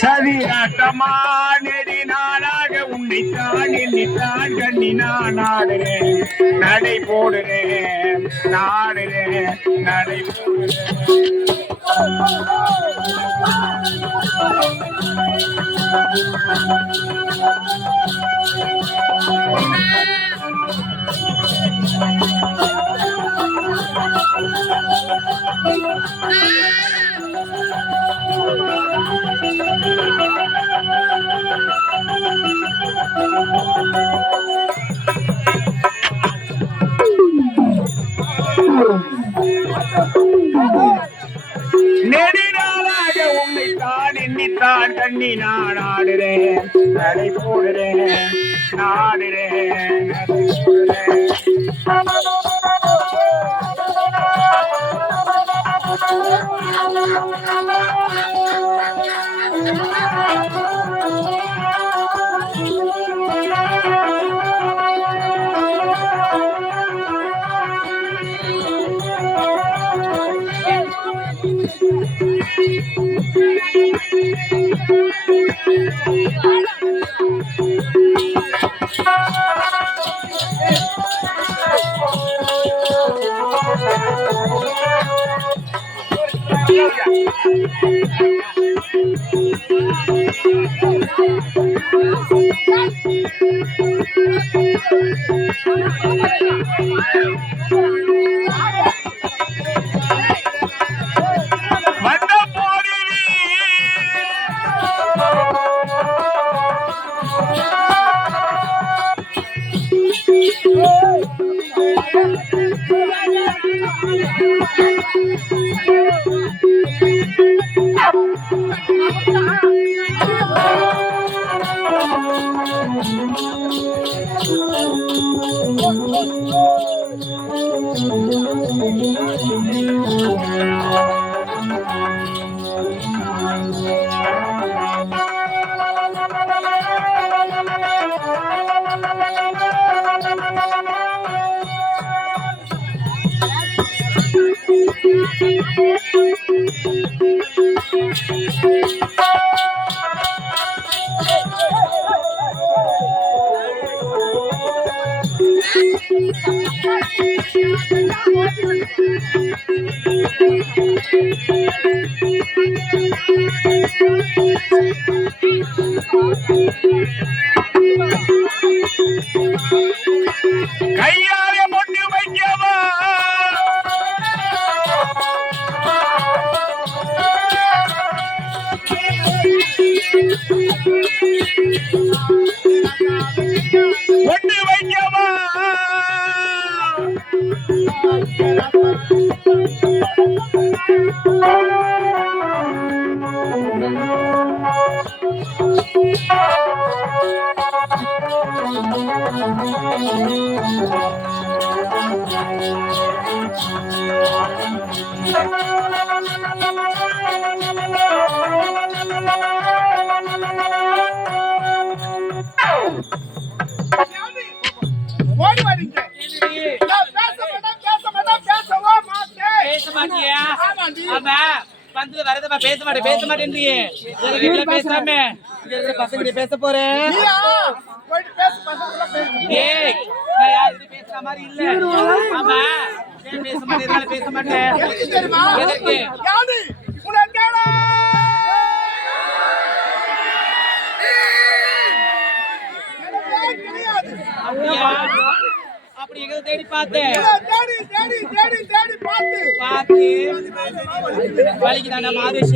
சதிராட்டமா நெறி நாளாக உன்னைத்தான் எண்ணித்தான் கண்ணி நான் ஆடுறேன் நடை போடுறேன் நாடுறேன் நடை போடுறேன் நெடுநாளாக உன்னைத்தான் எண்ணித்தான் கண்ணி நான் ஆடுறேன் நடை போடுறேன் நாடுறேன் கையாலே பொண்ணு வைக்கவா பொண்ணு வைக்கவா ஓடி வாடிங்க. பேச மாட்டியா? ஆமா வந்து வரதமா பேச மாட்டேன்றீங்க. பேசாம பசங்க பேச போறேன். ஏய் நான் யாரு பேசுற மாதிரி இல்ல. ஆமா பேச மாட்டேன். எதற்கு? அப்படி எங்க தேடி பார்த்தேன். வலிக்குதாண்டா மாதேஷ்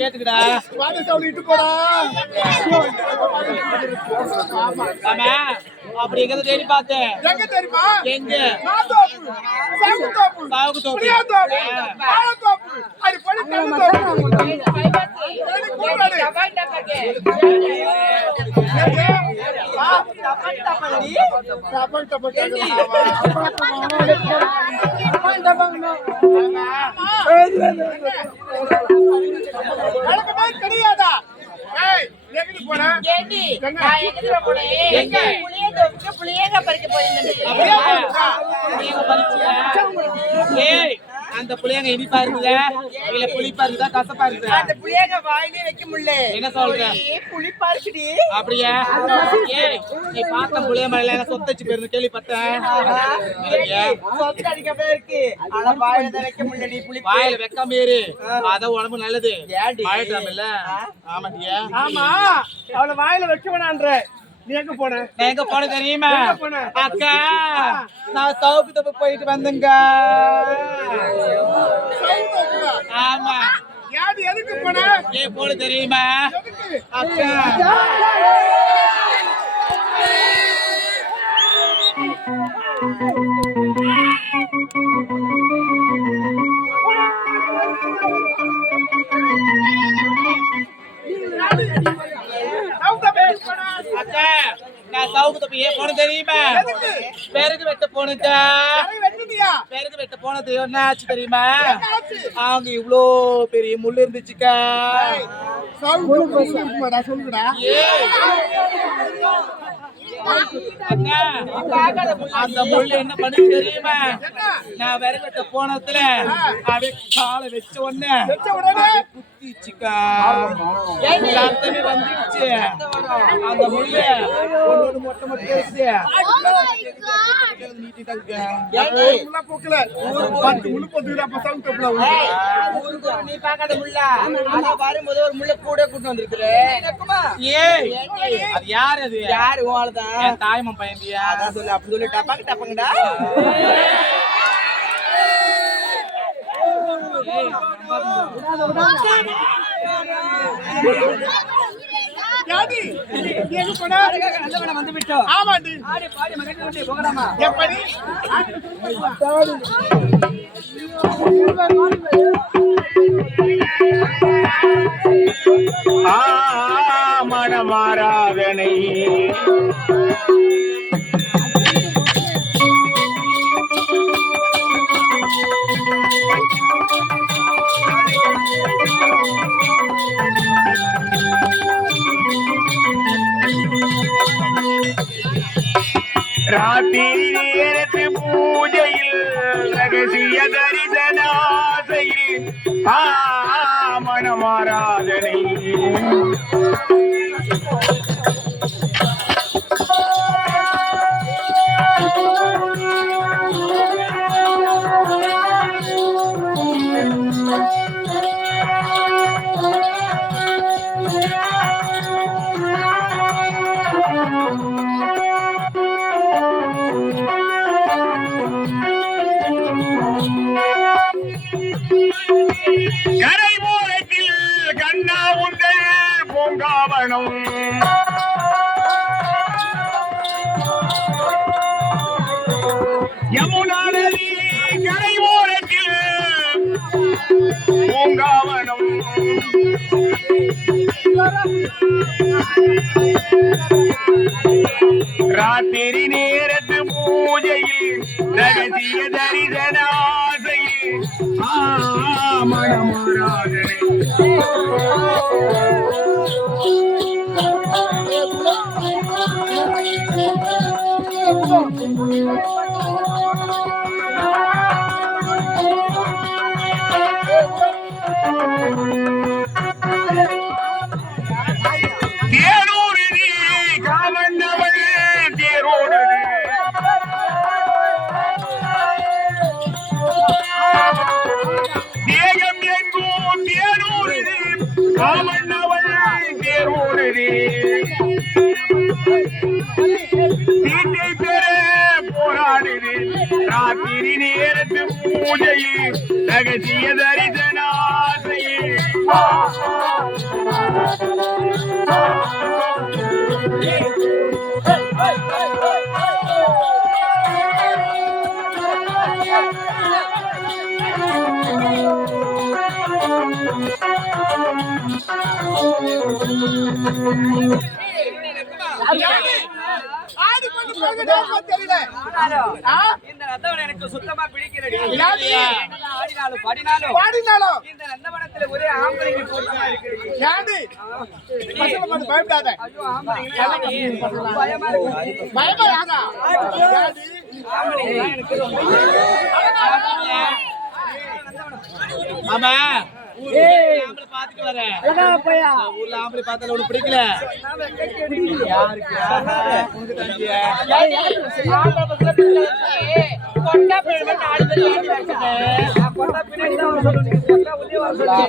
கேட்டுக்கடா. ஆமா அப்படி எங்க தேடி பார்த்தேன். எங்க சாவுக்கு தோப்பு தெரியாதா? அந்த புளியங்க இனிப்பா இருக்குதா இல்ல புளிப்பா இருக்குதா கசப்பா இருக்குதா? அந்த புளியங்க வாயிலே வைக்க முடியல. என்ன சொல்ற? புளிப்பா இருக்குடி. அப்படியே ஏய் நீ பாத்த புளிய மலையில சொத்தச்சு பேருந்து கேள்விப்பட்டேன். சொத்து அடிக்கவே இருக்கு ஆனா வாயில வைக்க முடியல. புளி வாயில வைக்காம ஏறு அத உடம்பு நல்லது. மழை டைம் இல்ல. ஆமாடியா? ஆமா அவள வாயில வைக்க வேணான்ற. நீ எங்க போன? நான் எங்க போன தெரியுமா? அக்கா நான் சவுக்கு தப்பு போயிட்டு வந்தேங்க. ஆமா யாரு எதுக்கு போன? ஏன் போன தெரியுமா? அக்கா நான் சவுக்கு தப்பு ஏன் போன தெரியுமா? பெருகு வெட்ட போனதா. பெருகு வெட்ட போனது என்ன ஆச்சு தெரியுமா? அவங்க இவ்வளோ பெரிய முள்ளு இருந்துச்சுக்கா. அந்த முள்ளு என்ன பண்ணு தெரியுமா? நான் விறகு வெட்ட போனதுல அப்படியே காலை வச்ச உடனே குத்திச்சுக்கா. ரத்தமே வந்துடுச்சு. அந்த முள்ளு ஒண்ணு மொட்டை மொட்டை இருக்குது. நீ பாக்காத முள்ள வரும்போது ஒரு முள்ள கூட கூட்டு வந்திருக்குற. அது யாரு? அது யாரு? உன் தாய்மன் பையன்டியா? அதான் சொல்லு. அப்படி சொல்லி டப்பாங்க டப்பாங்கடா. வந்து விட்டோம். ஆமாண்டி ஆடி பாடி மகிழ்ச்சி போகலாமா? எப்படி மனமாராதனை ராத்திரி நேரத்து பூஜையில் ரகசிய தரிசனாசையில் மனமாராதனை பூங்காவனம் யமுனா நதி கரை ஓரத்தில் பூங்காவனம் ராத்திரி நேரத்து பூஜையில் ரகசிய தரிசன ஆசையில் மனமாராதனை தேரூரில் காமண்டவள் தேரோடு தேகம் எங்கும் தேரூரில் காமண்டவள் தேரோடு வீட்டை பெற போராடுது ராத்திரி நேரத்து பூஜையில் ரகசிய தரிசன ஆசையில் இந்த நந்தவனம் எனக்கு சுத்தமா பிடிக்கிறது. ஆடினாலும் பாடினாலும் இந்த நந்தவனத்துல ஒரே ஆம்பளைங்க கூட்டமா இருக்குது. பயப்படாத பயமா இருக்கு. ஆமா ஆம்பளை பாத்துட்டு வரேன். ஊர்ல ஆம்பளை பார்த்தால உனக்கு பிடிக்கல. யாருக்கு உனக்கு தம்பியா கொண்டா பின்னாடி 4 பேர் ஏறி வச்சிட்டேன். கொண்டா பின்னாடி தான் வர சொல்லுங்க. கொண்டா உள்ளே வர சொல்லுங்க.